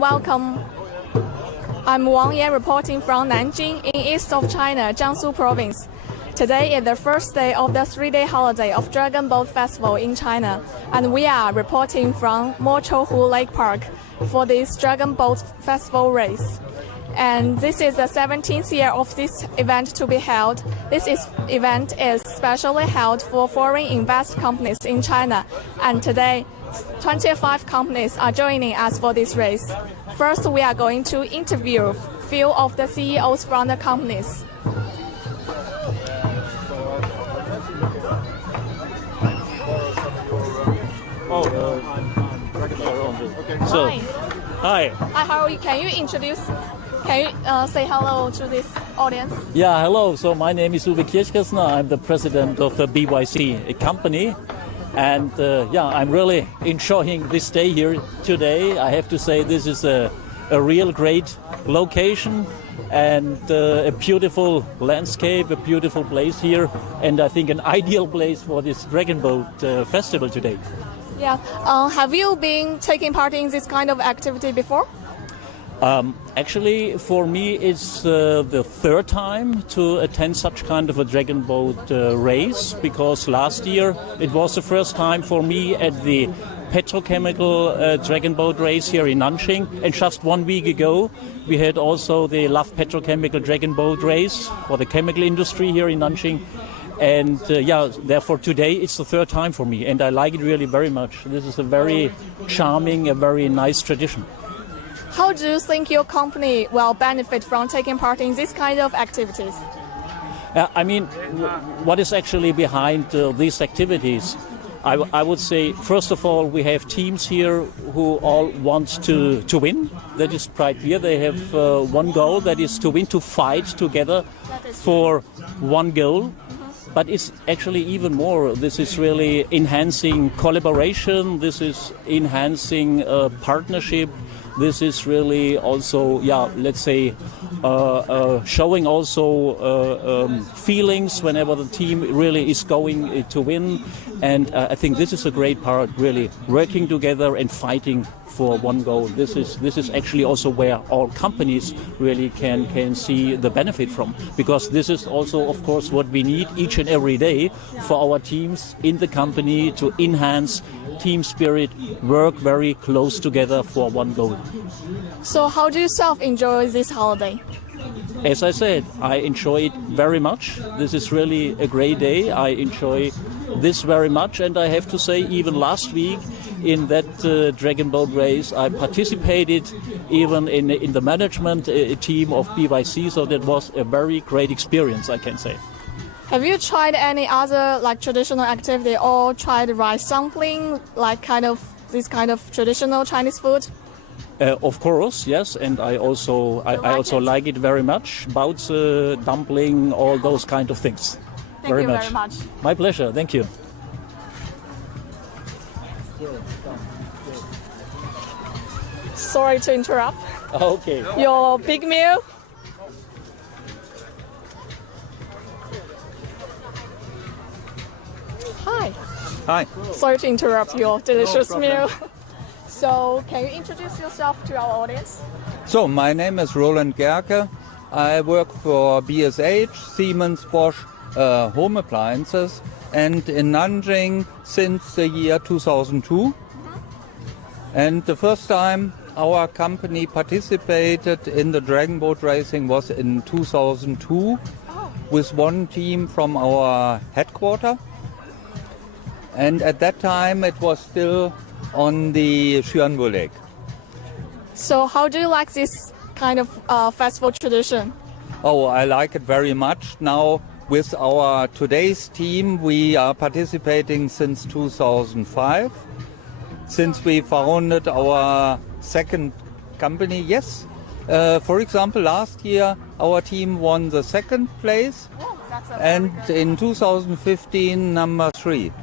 and welcome. I'm Wang Yan reporting from Nanjing in east of China, Jiangsu province. Today is the first day of the 3-day holiday of Dragon Boat Festival in China, and we are reporting from Mochou Lake Park for this Dragon Boat Festival race. And this is the 17th year of this event to be held. Event is specially held for foreign invest companies in China, and today 25 companies are joining us for this race. First, we are going to interview a few of the CEOs from the companies. Hi. Hi, how are you? Can you say hello to this audience? Yeah, hello. So my name is Uwe Kirchkessner. I'm the president of the BYC company. And I'm really enjoying this day here today. I have to say this is a real great location and a beautiful landscape, a beautiful place here, and I think an ideal place for this Dragon Boat Festival today. Yeah. Have you been taking part in this kind of activity before? Actually, for me, it's the third time to attend such kind of a Dragon Boat race, because last year it was the first time for me at the petrochemical Dragon Boat race here in Nanjing, and just 1 week ago we had also the Love Petrochemical Dragon Boat race for the chemical industry here in Nanjing. And therefore today it's the third time for me, and I like it really very much. This is a very charming, a very nice tradition. How do you think your company will benefit from taking part in this kind of activities? What is actually behind these activities? I would say, first of all, we have teams here who all want to win. That is quite clear. They have one goal, that is to win, to fight together for one goal. But it's actually even more. This is really enhancing collaboration. This is enhancing partnership. This is really also, showing also feelings whenever the team really is going to win. And I think this is a great part, really working together and fighting for one goal. This is actually also where all companies really can see the benefit from, because this is also, of course, what we need each and every day for our teams in the company to enhance team spirit, work very close together for one goal. So how do you enjoy this holiday? As I said, I enjoy it very much. This is really a great day. I enjoy this very much, and I have to say, even last week in that Dragon Boat race, I participated even in the management team of BYC, so that was a very great experience, I can say. Have you tried any other traditional activity, or tried rice dumpling, this kind of traditional Chinese food? Of course, yes, and I also like it very much. Baozi, dumpling, all those kind of things. Thank you very much. My pleasure. Thank you. Sorry to interrupt. Okay. Your big meal? Hi. Hi. Sorry to interrupt your delicious meal. So, can you introduce yourself to our audience? So, my name is Roland Gerke. I work for BSH, Siemens, Bosch, Home Appliances, and in Nanjing since the year 2002. And the first time our company participated in the Dragon Boat racing was in 2002 with one team from our headquarters. And at that time it was still on the Mochou Lake. So how do you like this kind of festival tradition? Oh, I like it very much. Now with our today's team, we are participating since 2005. Since we founded our second company, yes. For example, last year our team won the second place, and in 2015 number 3. Okay,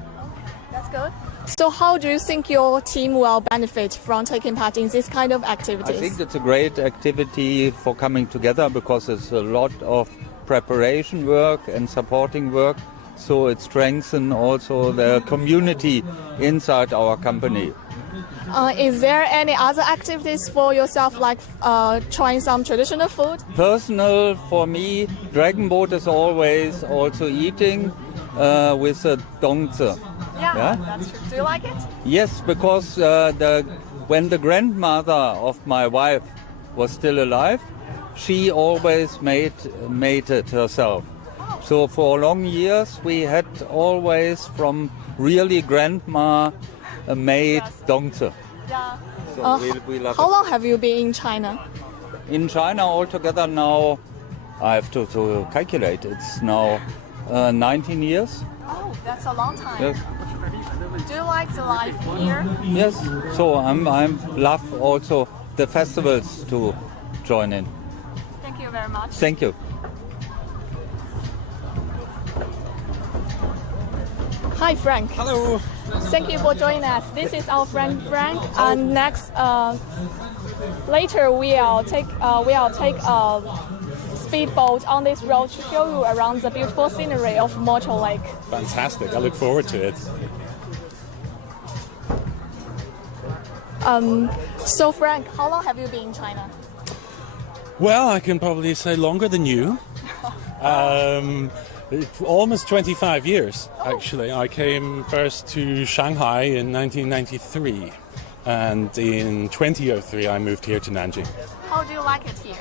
that's good. So how do you think your team will benefit from taking part in this kind of activities? I think it's a great activity for coming together, because it's a lot of preparation work and supporting work. So it strengthens also the community inside our company. Is there any other activities for yourself, like trying some traditional food? Personal for me, dragon boat is always also eating with a dongzi. Yeah, that's true. Do you like it? Yes, because when the grandmother of my wife was still alive, she always made it herself. So for long years we had always from really grandma made dongzi. Yeah. So we love How it. long have you been in China? In China altogether now, I have to calculate, it's now 19 years. Oh, that's a long time. Yes. Do you like the life here? Yes, so I'm love also the festivals to join in. Thank you very much. Thank you. Hi, Frank. Hello. Thank you for joining us. This is our friend Frank. And next, later we'll take a speedboat on this road to show you around the beautiful scenery of Mochou Lake. Fantastic. I look forward to it. So Frank, how long have you been in China? Well, I can probably say longer than you. Almost 25 years, actually. I came first to Shanghai in 1993, and in 2003 I moved here to Nanjing. How do you like it here?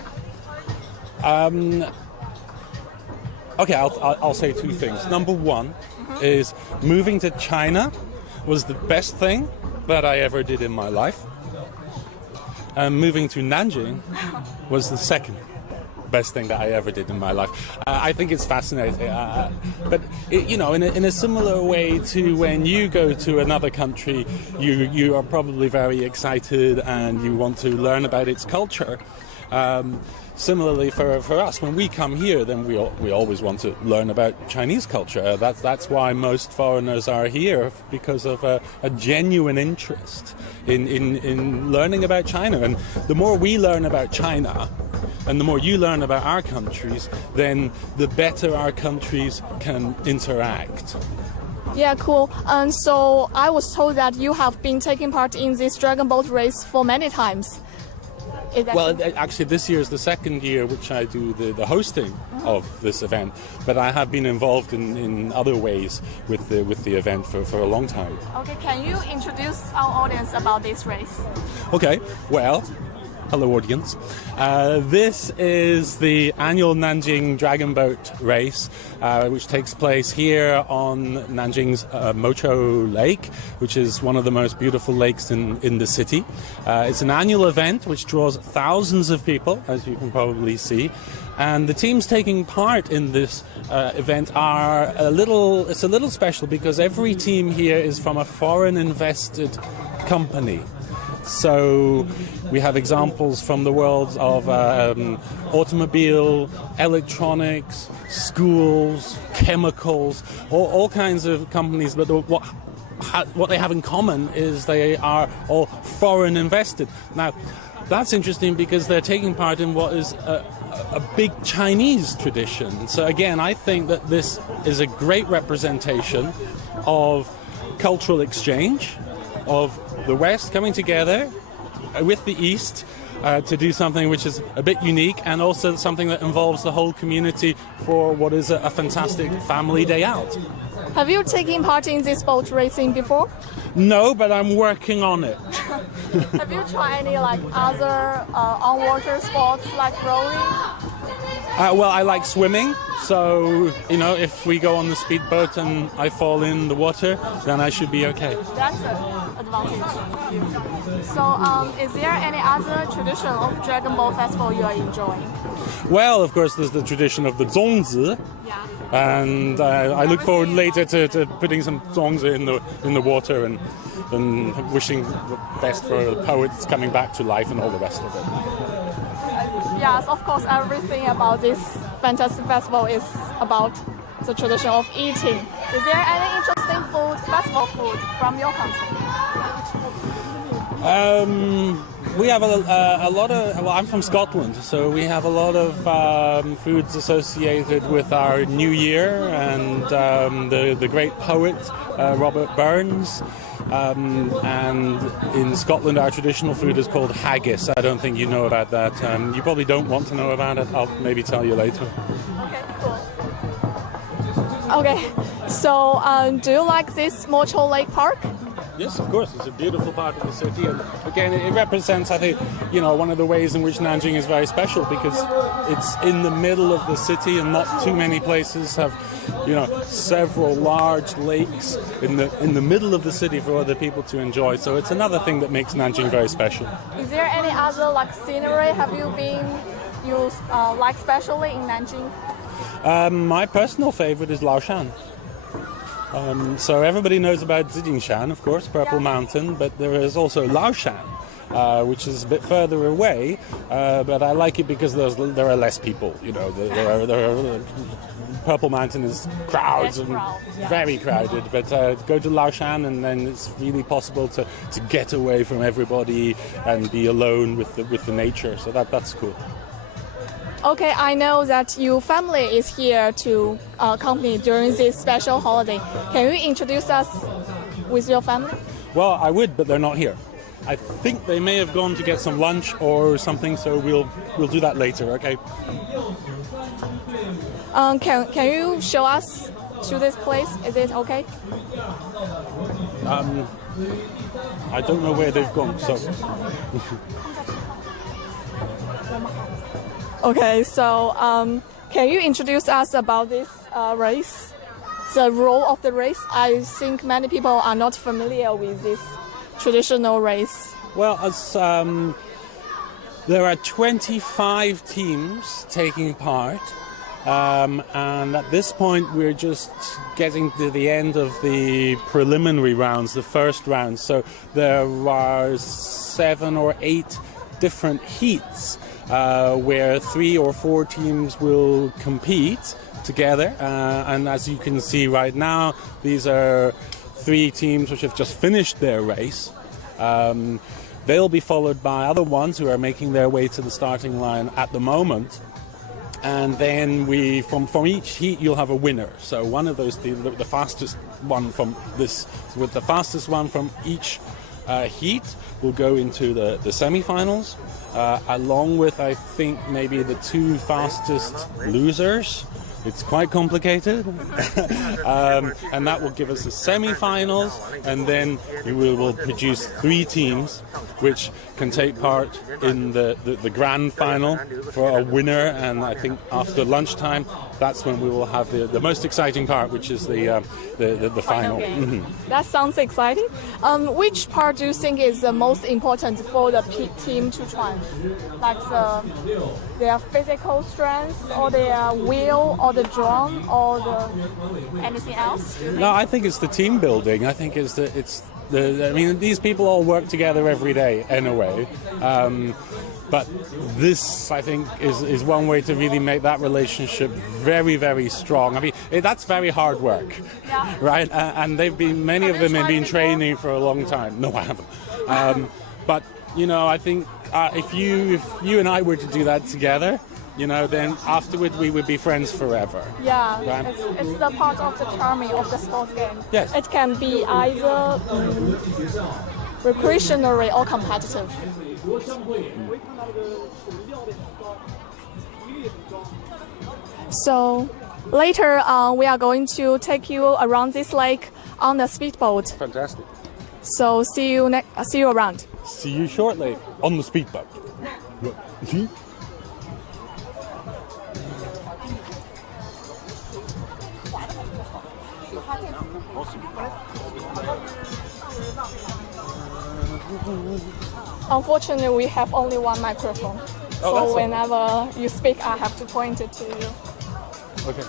Okay, I'll say two things. Number one is moving to China was the best thing that I ever did in my life. And moving to Nanjing was the second best thing that I ever did in my life. I think it's fascinating. But, in a similar way to when you go to another country, you are probably very excited and you want to learn about its culture. Similarly, for us, when we come here, then we always want to learn about Chinese culture. That's why most foreigners are here, because of a genuine interest in learning about China. And the more we learn about China, and the more you learn about our countries, then the better our countries can interact. Yeah, cool. And so I was told that you have been taking part in this dragon boat race for many times. Well, actually, this year is the second year which I do the hosting of this event, but I have been involved in other ways with the event for a long time. Okay, can you introduce our audience about this race? Okay, well, hello audience. This is the annual Nanjing Dragon Boat Race, which takes place here on Nanjing's Mochou Lake, which is one of the most beautiful lakes in the city. It's an annual event which draws thousands of people, as you can probably see. And the teams taking part in this event are it's a little special because every team here is from a foreign invested company. So we have examples from the worlds of automobile, electronics, schools, chemicals, all kinds of companies. But what they have in common is they are all foreign invested. Now, that's interesting because they're taking part in what is a big Chinese tradition. So again, I think that this is a great representation of cultural exchange, of the West coming together with the East to do something which is a bit unique, and also something that involves the whole community for what is a fantastic family day out. Have you taken part in this boat racing before? No, but I'm working on it. Have you tried any other on-water sports like rowing? Well, I like swimming, so, if we go on the speedboat and I fall in the water, then I should be okay. That's an advantage. So, is there any other tradition of Dragon Boat Festival you are enjoying? Well, of course, there's the tradition of the zongzi, and I look forward later to putting some zongzi in the water and wishing the best for the poets coming back to life and all the rest of it. Yes, of course, everything about this fantastic festival is about the tradition of eating. Is there any interesting festival food from your country? We have a lot of. Well, I'm from Scotland, so we have a lot of foods associated with our New Year and the great poet Robert Burns. and in Scotland our traditional food is called haggis. I don't think you know about that. You probably don't want to know about it. I'll maybe tell you later. Okay, cool. Okay, so do you like this Mochou Lake Park? Yes, of course. It's a beautiful part of the city, and again, it represents, I think, one of the ways in which Nanjing is very special because it's in the middle of the city, and not too many places have, several large lakes in the middle of the city for other people to enjoy. So it's another thing that makes Nanjing very special. Is there any other scenery you like especially in Nanjing? My personal favorite is Laoshan. So everybody knows about Zijingshan, of course, Purple Mountain, but there is also Laoshan, which is a bit further away. But I like it because there are less people. Purple Mountain is crowds and very crowded. But go to Laoshan, and then it's really possible to get away from everybody and be alone with the nature. So that's cool. Okay, I know that your family is here to accompany during this special holiday. Can you introduce us with your family? Well, I would, but they're not here. I think they may have gone to get some lunch or something, so we'll do that later, okay? Can you show us to this place? Is it okay? I don't know where they've gone, so... Okay, so can you introduce us about this race? The role of the race? I think many people are not familiar with this traditional race. Well, there are 25 teams taking part, and at this point we're just getting to the end of the preliminary rounds, the first round. So there are 7 or 8 different heats. Where 3 or 4 teams will compete together, and as you can see right now, these are 3 teams which have just finished their race. They'll be followed by other ones who are making their way to the starting line at the moment, and then from each heat you'll have a winner. So one of those teams, the fastest one from each heat will go into the semi-finals. Along with, I think, maybe the 2 fastest losers. It's quite complicated. And that will give us the semi-finals, and then we will produce 3 teams which can take part in the grand final for a winner. And I think after lunchtime, that's when we will have the most exciting part, which is the final. Mm-hmm. That sounds exciting. Which part do you think is the most important for the team to try? Like their physical strength, or their will, or the drum, or anything else? No, I think it's the team building. I think these people all work together every day in a way. But this, I think, is one way to really make that relationship very, very strong. I mean, that's very hard work, right? And many of them have been training for a long time. No, I haven't. But I think if you and I were to do that together, then afterwards we would be friends forever. Yeah, right? It's the part of the charming of the sports game. Yes. It can be either recreational or competitive. So later we are going to take you around this lake on the speedboat. Fantastic. So see you around. See you shortly on the speedboat. Unfortunately, we have only one microphone. So whenever you speak, I have to point it to you. Okay.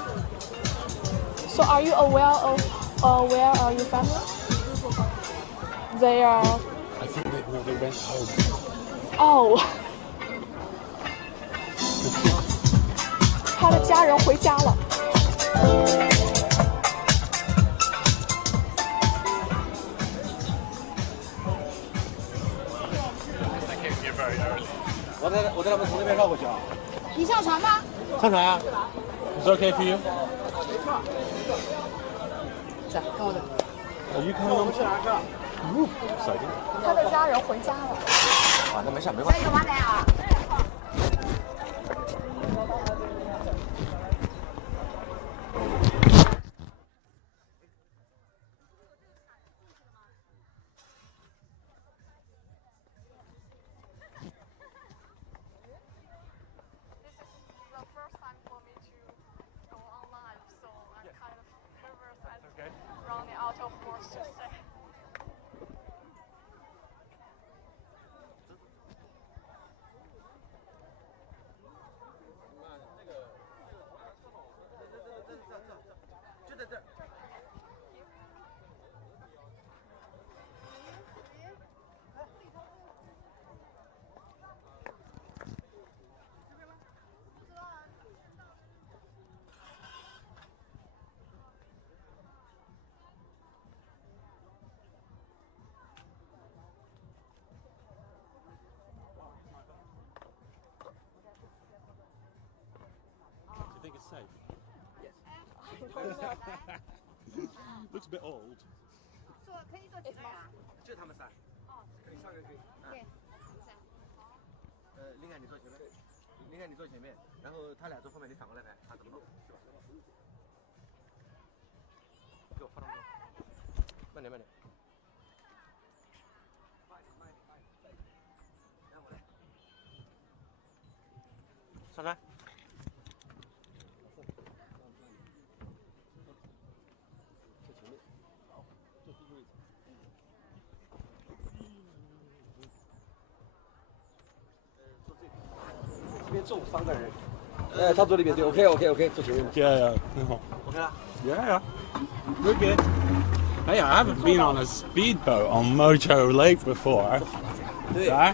So are you aware of where are your family? They are... I think they went home. Oh. 他的家人回家了。我带他们从那边绕过去啊。你上船吗？上船啊。Is it okay for you? 在，看我的。 Are you coming on? 他的家人回家了。啊，那没事，没关系。think it's safe? Yes. Looks a bit old. 可以做几个呀？就他们仨。哦，可以上个可以。对。林凯你坐前面，林凯你坐前面，然后他俩坐后面，你反过来拍，看怎么弄，是吧？给我放上去，慢点慢点。让我来。上来。 这边坐3个人，他坐那边对 ，OK， 坐前面。Yeah, yeah. OK 了。Yeah, we're good. Hey, I haven't been on a speedboat on Mochou Lake before. Yeah.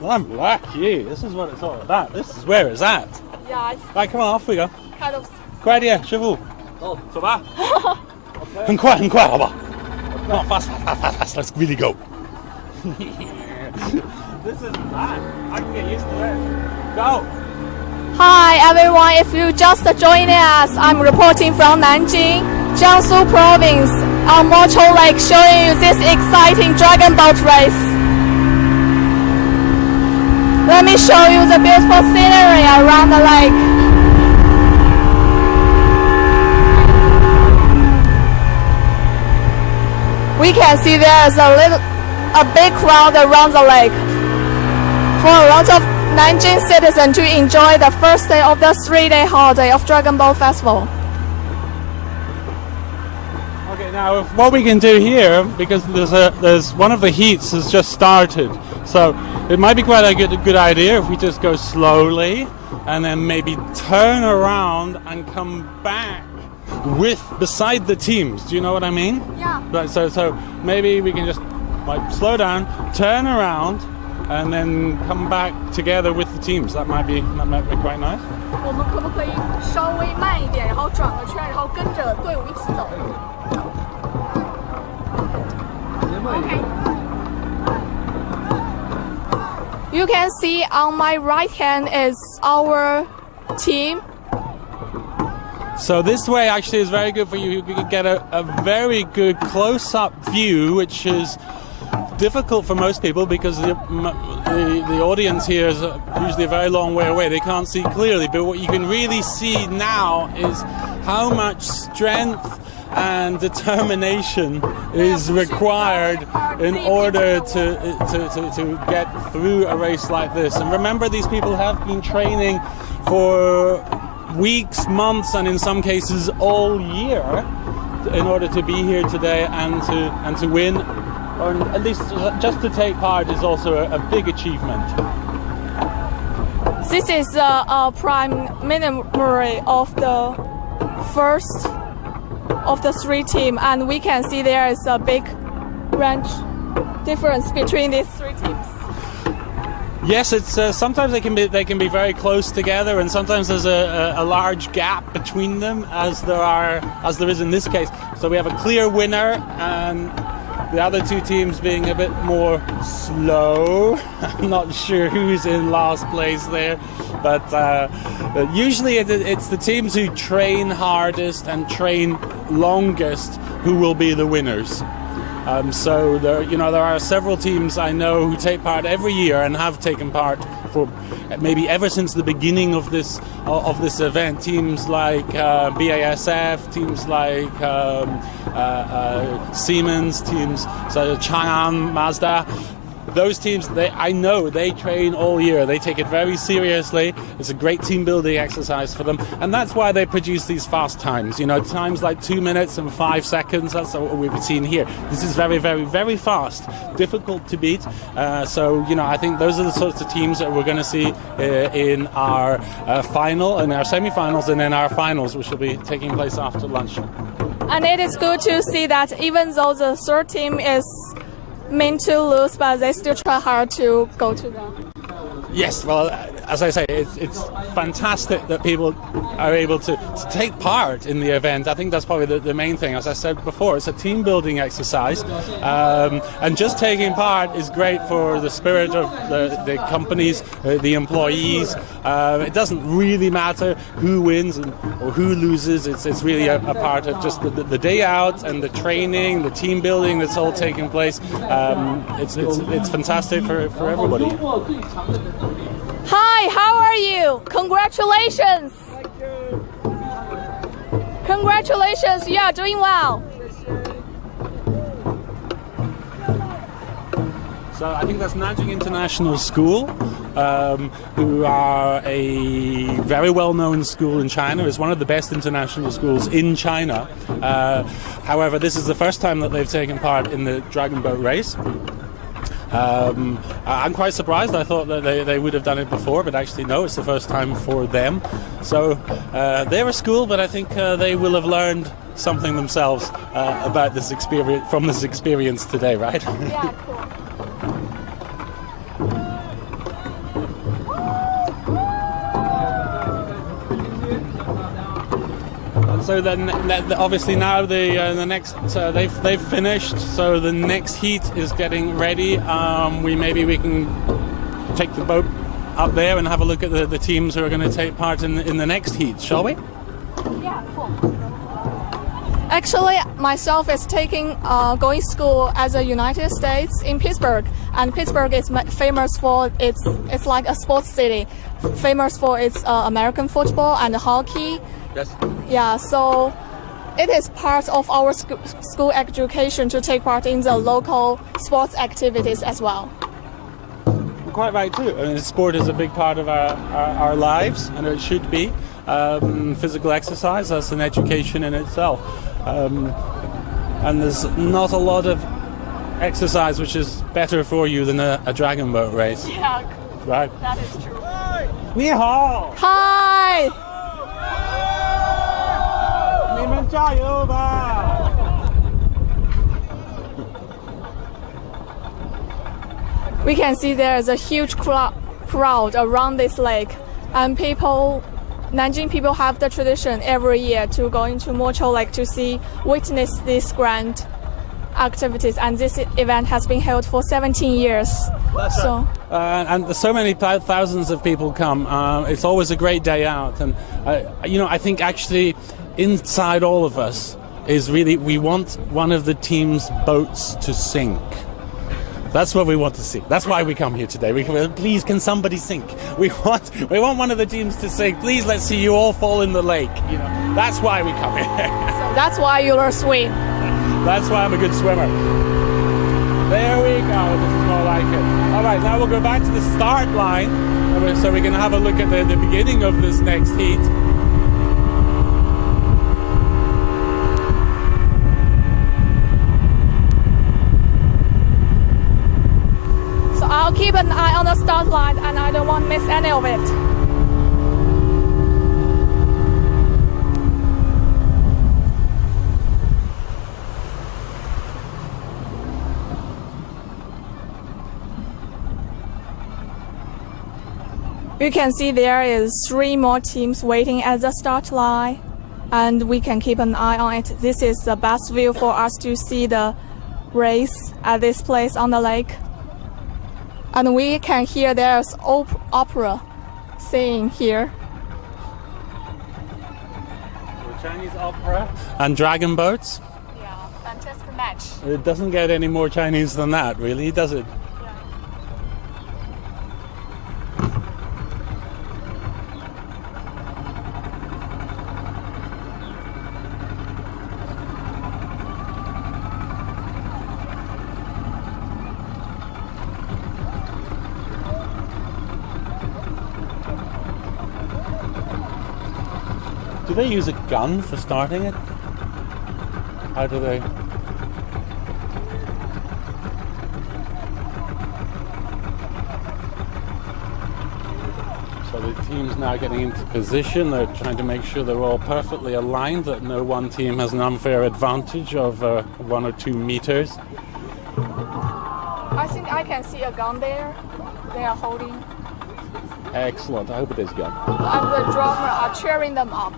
Well, I'm lucky. This is what it's all about. This is where it's at. Yeah, it's Right, come on, off we go. kind of. 快点，师傅。哦，走吧。很快，好吧。Come on, fast. Let's really go. This is bad. I can get used to it. Go. Hi everyone, if you just joined us, I'm reporting from Nanjing, Jiangsu province, on Mochou Lake, showing you this exciting dragon boat race. Let me show you the beautiful scenery around the lake. We can see there is a big crowd around the lake. For a lot of Nanjing citizens to enjoy the first day of the 3-day holiday of Dragon Boat Festival. Okay, now what we can do here, because there's one of the heats has just started, so it might be quite a good idea if we just go slowly and then maybe turn around and come back beside the teams. Do you know what I mean? Yeah. Right. So maybe we can just slow down, turn around, and then come back together with the teams. That might be quite nice. 我们可不可以稍微慢一点，然后转个圈，然后跟着队伍一起走 ？Okay. You can see on my right hand is our team. So this way actually is very good for you. You can get a very good close-up view, which is difficult for most people because the audience here is usually a very long way away. They can't see clearly, but what you can really see now is how much strength and determination is required in order to get through a race like this. And remember, these people have been training for weeks, months, and in some cases all year in order to be here today and to win, or at least just to take part is also a big achievement. This is a prime memory of the first of the 3 teams, and we can see there is a big range difference between these 3 teams. Yes, it's sometimes they can be very close together, and sometimes there's a large gap between them, as there is in this case. So we have a clear winner, and the other 2 teams being a bit more slow. I'm not sure who's in last place there, but usually it's the teams who train hardest and train longest who will be the winners. So there are several teams I know who take part every year and have taken part for maybe ever since the beginning of this event. Teams like BASF, teams like Siemens, teams so Chang'an, Mazda. Those teams, I know they train all year. They take it very seriously. It's a great team building exercise for them. And that's why they produce these fast times. Times like 2 minutes and 5 seconds. That's what we've seen here. This is very, very, very fast. Difficult to beat. So I think those are the sorts of teams that we're going to see in our final, in our semi-finals, and in our finals, which will be taking place after lunch. And it is good to see that even though the third team is meant to lose, but they still try hard to go to them. Yes, well, as I say, it's fantastic that people are able to take part in the event. I think that's probably the main thing. As I said before, it's a team building exercise, and just taking part is great for the spirit of the companies, the employees. It doesn't really matter who wins or who loses. It's really a part of just the day out and the training, the team building that's all taking place. It's fantastic for everybody. Hi, how are you? Congratulations! Thank you. Congratulations, you are doing well. So I think that's Nanjing International School, who are a very well-known school in China. It's one of the best international schools in China. However, this is the first time that they've taken part in the Dragon Boat race. I'm quite surprised. I thought that they would have done it before, but actually no, it's the first time for them. So they're a school, but I think they will have learned something themselves about this experience from this experience today, right? Yeah, cool. So then, obviously now the next they've finished. So the next heat is getting ready. Maybe we can take the boat up there and have a look at the teams who are going to take part in the next heat, shall we? Yeah, cool. Actually, myself is going school as a United States in Pittsburgh, and Pittsburgh is famous for it's like a sports city, famous for its American football and hockey. Yes. Yeah, so it is part of our school education to take part in the local sports activities as well. You're quite right too. I mean, sport is a big part of our lives, and it should be. Physical exercise, that's an education in itself. And there's not a lot of exercise which is better for you than a dragon boat race. Yeah, right? that is true. Ni hao! Hi! 你们加油吧! We can see there is a huge crowd around this lake, and Nanjing people have the tradition every year to go into Mochou Lake to witness these grand activities, and this event has been held for 17 years. So. And so many thousands of people come. It's always a great day out, and I think actually inside all of us is really we want one of the team's boats to sink. That's what we want to see. That's why we come here today. Please, can somebody sink? We want one of the teams to sink. Please, let's see you all fall in the lake. That's why we come here. So that's why you learn swim. That's why I'm a good swimmer. There we go. This is more like it. All right, now we'll go back to the start line, so we can have a look at the beginning of this next heat. I'll keep an eye on the start line, and I don't want to miss any of it. You can see there is 3 more teams waiting at the start line, and we can keep an eye on it. This is the best view for us to see the race at this place on the lake. And we can hear there's opera singing here. Chinese opera and dragon boats. Yeah, fantastic match. It doesn't get any more Chinese than that, really, does it? Do they use a gun for starting it? How do they? So the team's now getting into position. They're trying to make sure they're all perfectly aligned, that no one team has an unfair advantage of 1 or 2 meters. I think I can see a gun there. They are holding. Excellent. I hope it is good. And the drummer are cheering them up.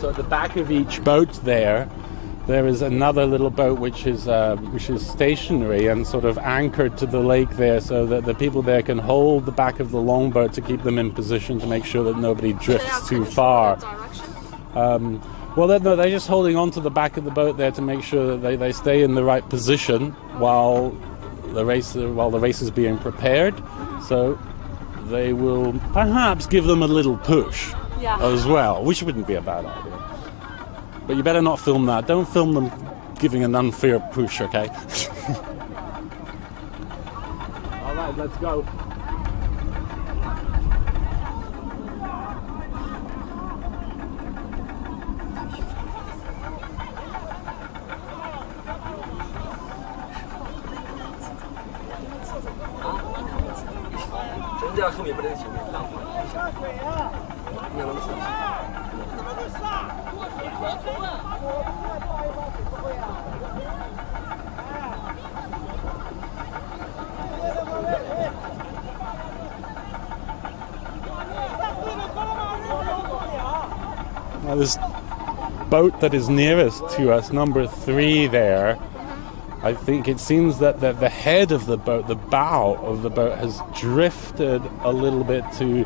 So at the back of each boat there is another little boat which is stationary and sort of anchored to the lake there, so that the people there can hold the back of the longboat to keep them in position to make sure that nobody drifts too far. Well, they're just holding on to the back of the boat there to make sure that they stay in the right position while the race is being prepared. So they will perhaps give them a little push. Yeah. As well, which wouldn't be a bad idea. But you better not film that. Don't film them giving an unfair push, okay? All right, let's go. Now this boat that is nearest to us, number 3 there, I think it seems that the head of the boat, the bow of the boat, has drifted a little bit to,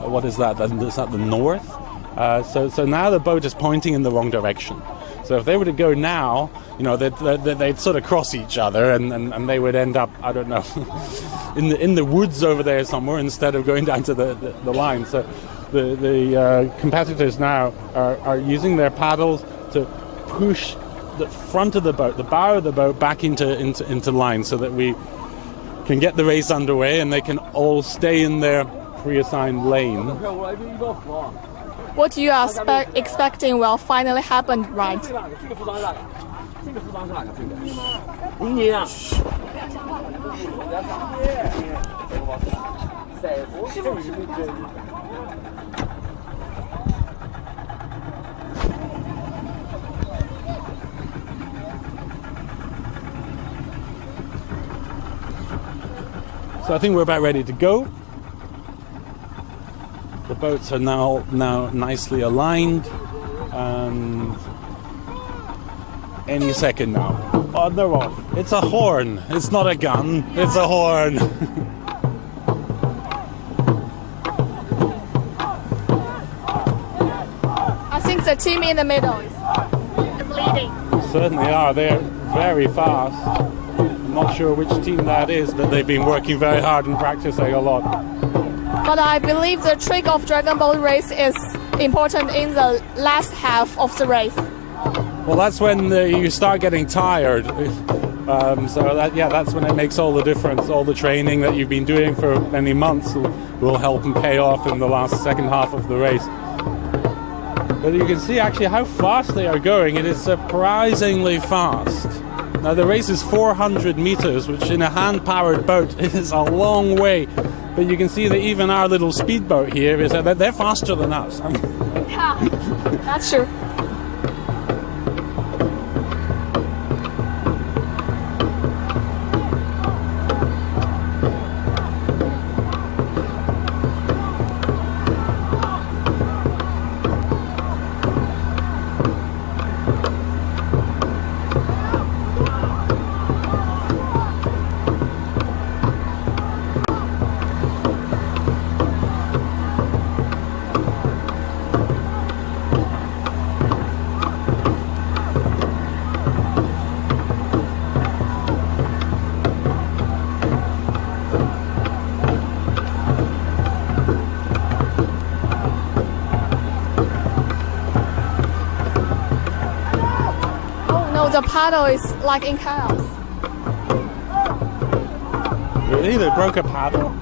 what is that? Is that the north? So now the boat is pointing in the wrong direction. So if they were to go now, they'd sort of cross each other and they would end up, I don't know, in the woods over there somewhere instead of going down to the line. So the competitors now are using their paddles to push the front of the boat, the bow of the boat, back into line so that we can get the race underway and they can all stay in their pre-assigned lane. What you are expecting will finally happen, right? So I think we're about ready to go. The boats are now nicely aligned, and any second now. Oh, they're off. It's a horn. It's not a gun. It's a horn. I think the team in the middle is leading. Certainly are. They're very fast. I'm not sure which team that is, but they've been working very hard and practicing a lot. But I believe the trick of Dragon Boat race is important in the last half of the race. Well, that's when you start getting tired. That's when it makes all the difference. All the training that you've been doing for many months will help and pay off in the second half of the race. But you can see actually how fast they are going. It is surprisingly fast. Now the race is 400 meters, which in a hand-powered boat is a long way. But you can see that even our little speedboat here is that they're faster than us. Yeah, that's true. the paddle is like in chaos. Really? They broke a paddle?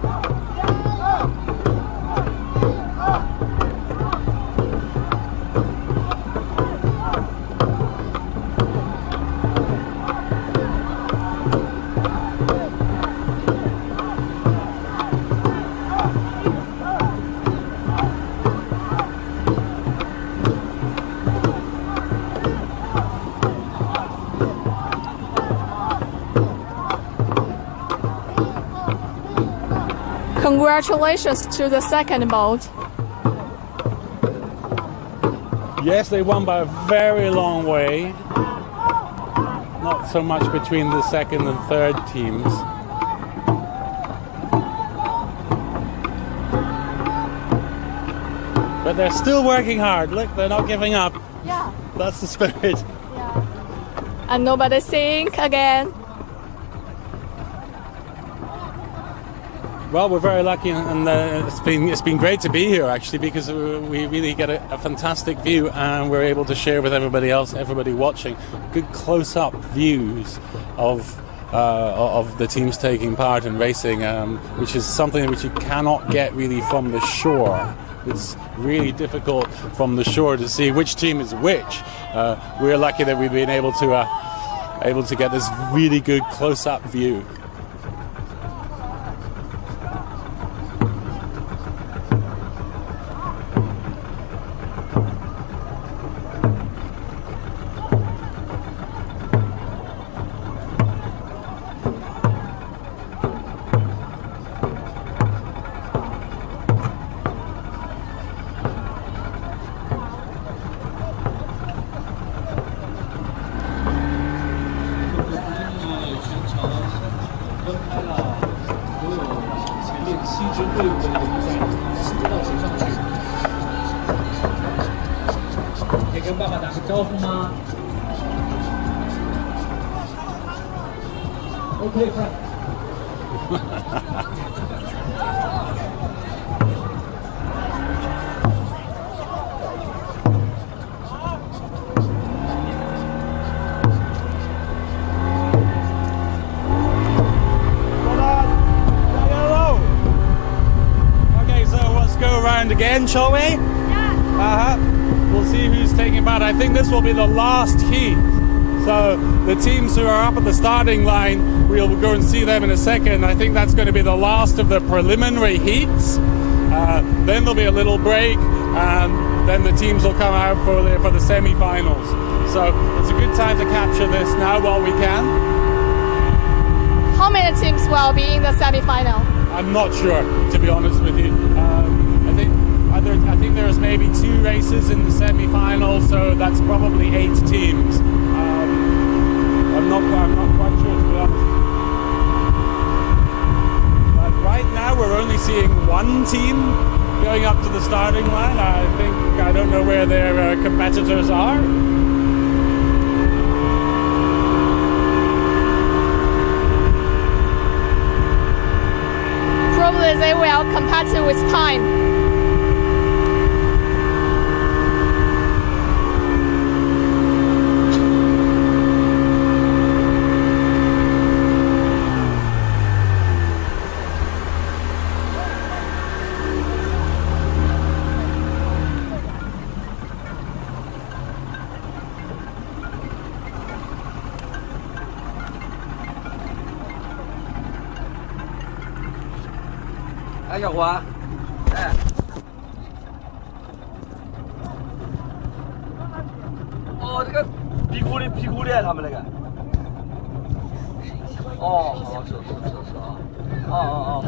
Congratulations to the second boat. Yes, they won by a very long way. Not so much between the second and third teams. But they're still working hard. Look, they're not giving up. Yeah. That's the spirit. Yeah. And nobody sink again. Well, we're very lucky, and it's been great to be here actually, because we really get a fantastic view, and we're able to share with everybody else, everybody watching, good close-up views of the teams taking part in racing, which is something which you cannot get really from the shore. It's really difficult from the shore to see which team is which. We're lucky that we've been able to get this really good close-up view. Again, shall we? Yeah. We'll see who's taking part. I think this will be the last heat. So the teams who are up at the starting line, we'll go and see them in a second. I think that's going to be the last of the preliminary heats. Then there'll be a little break, and then the teams will come out for the semi-finals. So it's a good time to capture this now while we can. How many teams will be in the semi-final? I'm not sure, to be honest with you. I think there's maybe 2 races in the semi-final, so that's probably 8 teams. I'm not quite sure, to be honest. But right now we're only seeing 1 team going up to the starting line. I don't know where their competitors are. Probably they will compete with time. Hey, 小华，哎，哦，这个皮裤的，他们那个，哦，好，是啊，好。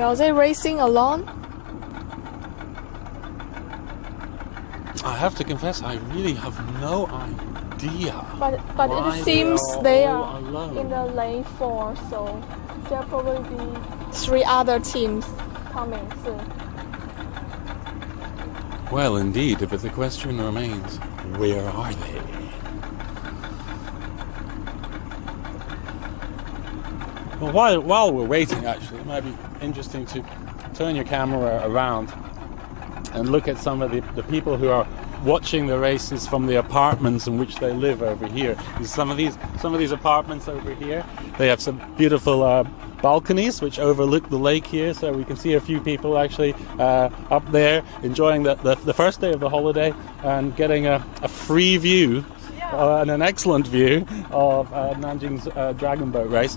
Are they racing alone? I have to confess, I really have no idea. But why it seems they they are are all alone. in the lane 4, so there'll probably be 3 other teams coming soon. Well, indeed, but the question remains, where are they? Well, while we're waiting, actually, it might be interesting to turn your camera around and look at some of the people who are watching the races from the apartments in which they live over here. Some of these apartments over here, they have some beautiful balconies which overlook the lake here, so we can see a few people actually up there enjoying the first day of the holiday and getting a free view and an excellent view of Nanjing's dragon boat race.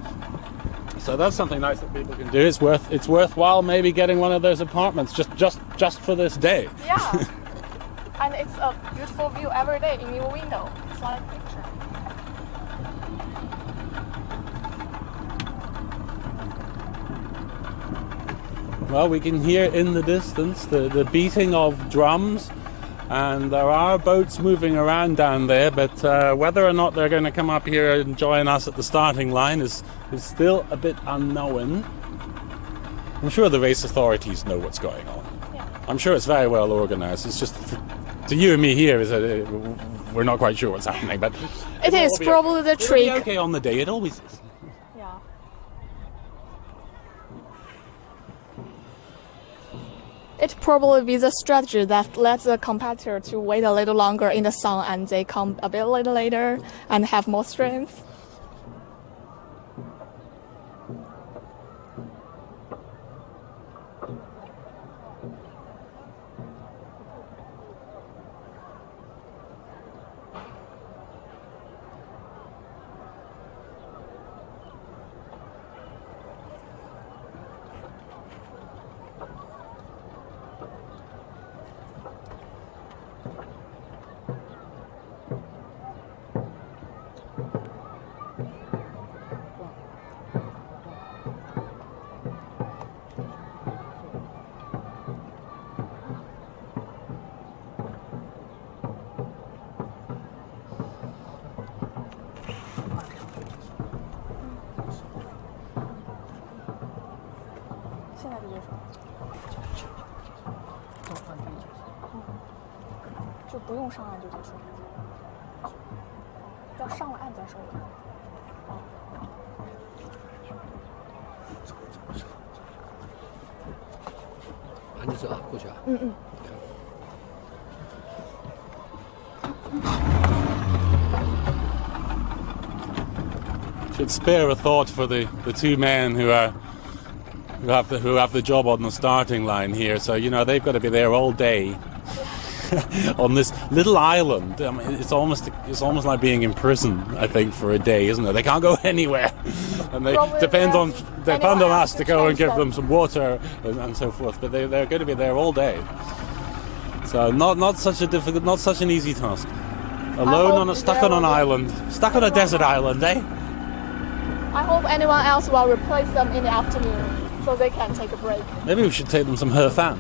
So that's something nice that people can do. It's worthwhile maybe getting one of those apartments just for this day. Yeah. And it's a beautiful view every day in your window. It's like a picture. Well, we can hear in the distance the beating of drums, and there are boats moving around down there, but whether or not they're going to come up here and join us at the starting line is still a bit unknown. I'm sure the race authorities know what's going on. Yeah. I'm sure it's very well organized. It's just, to you and me here, we're not quite sure what's happening, but It is probably the it'll be trick. okay on the day. It always is. Yeah. It probably be the strategy that lets the competitor to wait a little longer in the sun and they come a bit later and have more strength. Should spare a thought for the two men who have the job on the starting line here. So they've got to be there all day on this little island. I mean, it's almost like being in prison, I think, for a day, isn't it? They can't go anywhere, and they depend on us to go and give them some water and so forth. But they're going to be there all day. So not such an easy task. Alone stuck on an island, stuck on a desert island, eh? I hope anyone else will replace them in the afternoon so they can take a break. Maybe we should take them some Hefan.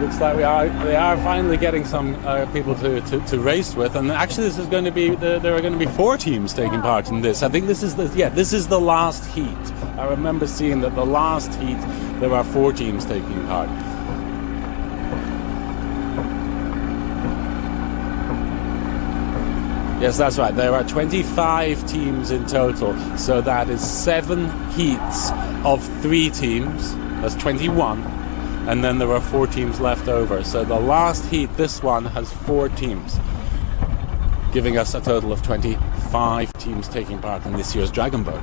Looks like they are finally getting some people to race with, and actually this is going to be there are going to be 4 teams taking part in this. I think this is the last heat. I remember seeing that the last heat there are 4 teams taking part. Yes, that's right. There are 25 teams in total, so that is 7 heats of 3 teams. That's 21. And then there are 4 teams left over. So the last heat, this one, has 4 teams, giving us a total of 25 teams taking part in this year's Dragon Boat.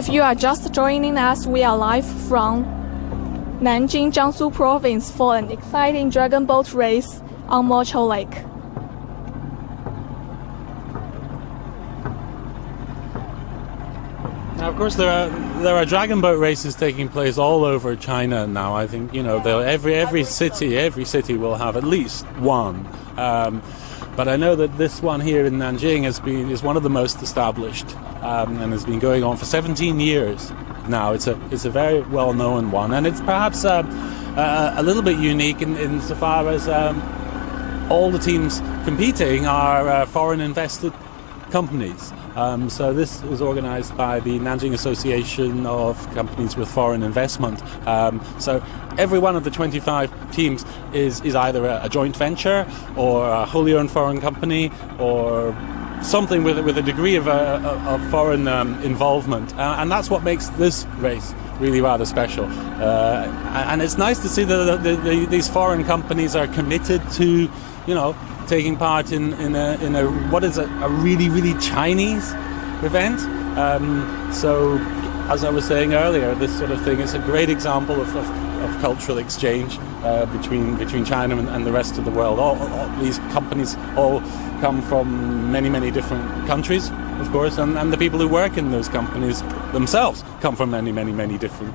If you are just joining us, we are live from Nanjing, Jiangsu Province for an exciting dragon boat race on Mochou Lake. Now, of course, there are dragon boat races taking place all over China now. I think every city will have at least one. But I know that this one here in Nanjing is one of the most established and has been going on for 17 years now. It's a very well known one, and it's perhaps a little bit unique insofar as all the teams competing are foreign invested companies. So this is organized by the Nanjing Association of Companies with Foreign Investment. So every one of the 25 teams is either a joint venture or a wholly owned foreign company or something with a degree of foreign involvement. And that's what makes this race really rather special. And it's nice to see that these foreign companies are committed to, taking part in a what is a really Chinese event. So, as I was saying earlier, this sort of thing is a great example of cultural exchange between China and the rest of the world. All these companies all come from many different countries, of course, and the people who work in those companies themselves come from many different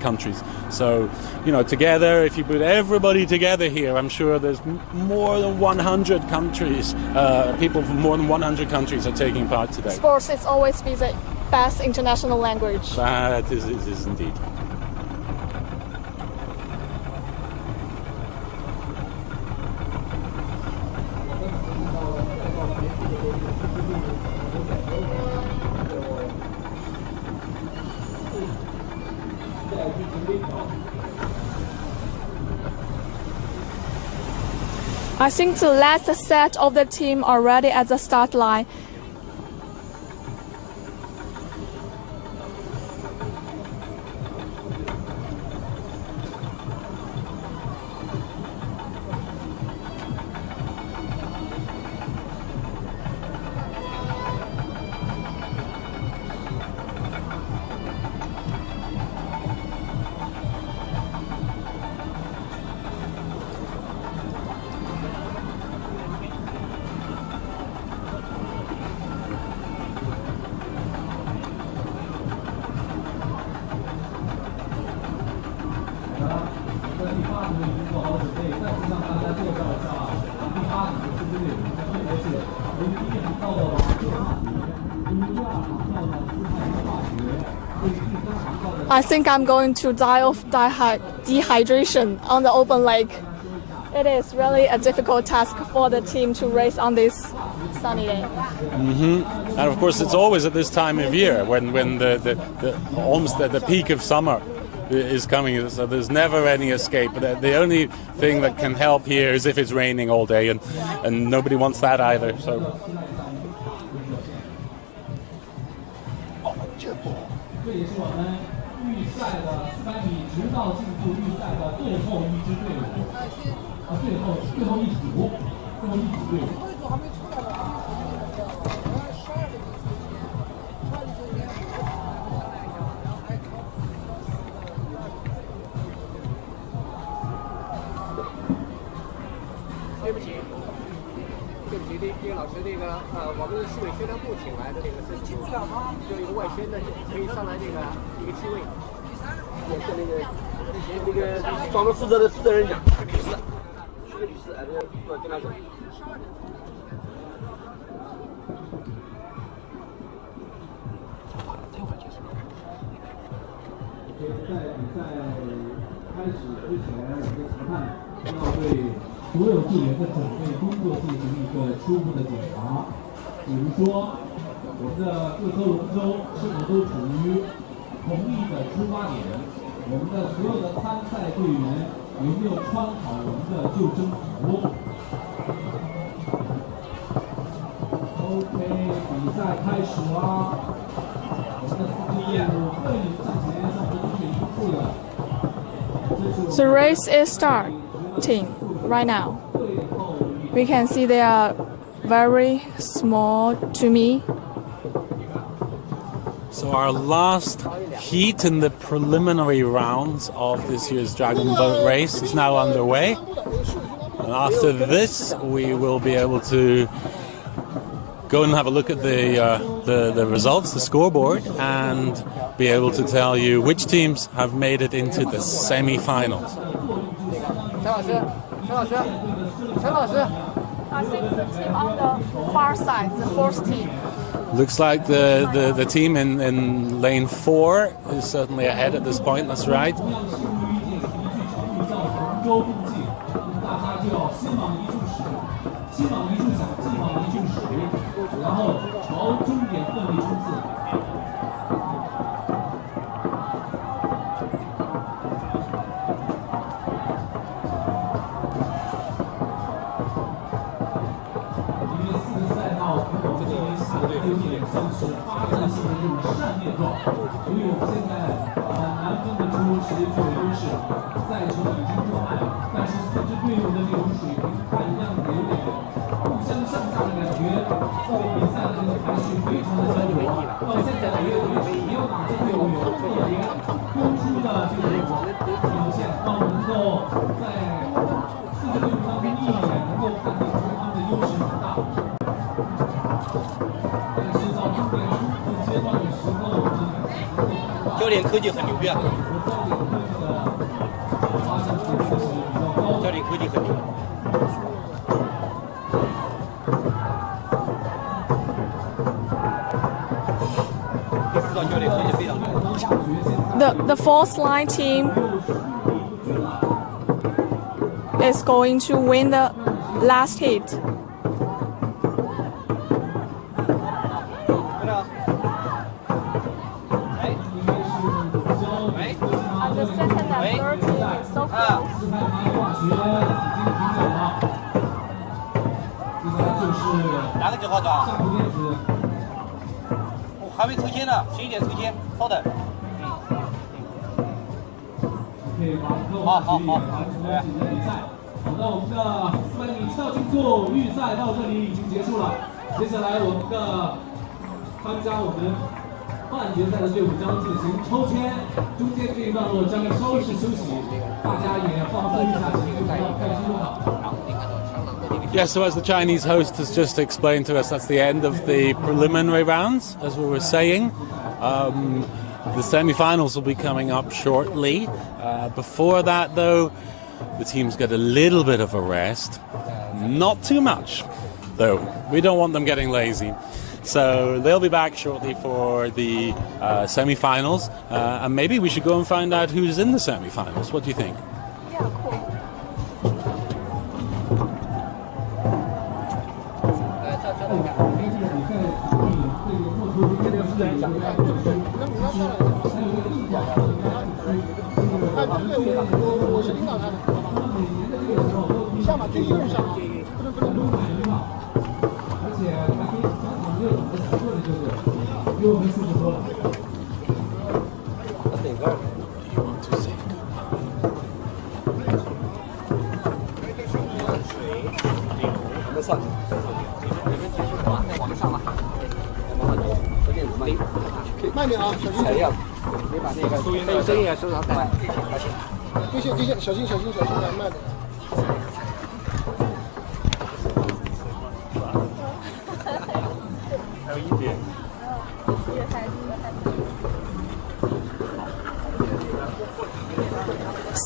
countries. So, together, if you put everybody together here, I'm sure there's more than 100 countries, people from more than 100 countries are taking part today. Sports is always be the best international language. That is indeed. I think the last set of the team already at the start line. I think I'm going to die of dehydration on the open lake. It is really a difficult task for the team to race on this sunny day. Mm-hmm. And of course, it's always at this time of year when almost the peak of summer is coming. So there's never any escape. But the only thing that can help here is if it's raining all day, and nobody wants that either. So. 这也是我们预赛的400米直道竞速预赛的最后一支队伍，最后一组队伍。对不起，那个老师，我们市委宣传部请来的是就一个外宣的，可以上来一个机位，也是那个专门负责人讲，是个女士，跟他走。在比赛开始之前，我们的裁判要对所有队员的准备工作进行一个初步的检查，比如说我们的各颗龙舟是否都处于同一的出发点，我们的所有的参赛队员有没有穿好我们的救生服。OK， 比赛开始啦！我们的司机队伍会向前向前进一步的。The race is starting right now. We can see they are very small to me. So our last heat in the preliminary rounds of this year's Dragon Boat race is now underway. And after this, we will be able to go and have a look at the results, the scoreboard, and be able to tell you which teams have made it into the semi-finals. I think the team on the far side, the fourth team. Looks like the team in lane 4 is certainly ahead at this point, that's right.教练科技很牛逼啊！教练科技很牛。第四道教练科技非常牛。The fourth line team is going to win the last hit. And the second and third team is so close. 哪个就好抓？我还没抽签呢，11点抽签，稍等。好。好，那我们的400米七道竞速预赛到这里已经结束了。接下来我们的参加我们半决赛的队伍将进行抽签，中间这一段落将稍事休息，大家也放松一下情绪，不要太激动了。Yes, so as the Chinese host has just explained to us, that's the end of the preliminary rounds, as we were saying. The semi-finals will be coming up shortly. Before that, though, the teams get a little bit of a rest. Not too much, though. We don't want them getting lazy. So they'll be back shortly for the semi-finals. And maybe we should go and find out who's in the semi-finals. What do you think? Yeah, cool.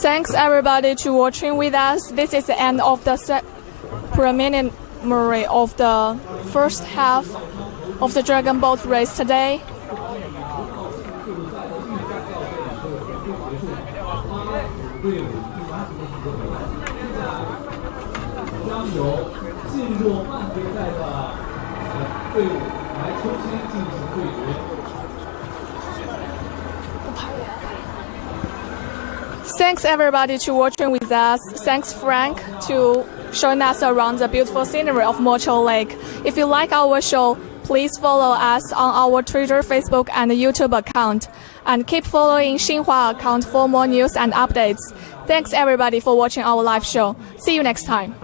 Thanks everybody to watching with us. This is the end of the preliminary of the first half of the Dragon Boat race today. Thanks everybody to watching with us. Thanks Frank to showing us around the beautiful scenery of Mochou Lake. If you like our show, please follow us on our Twitter, Facebook and YouTube account. And keep following Xinhua account for more news and updates. Thanks everybody for watching our live show. See you next time.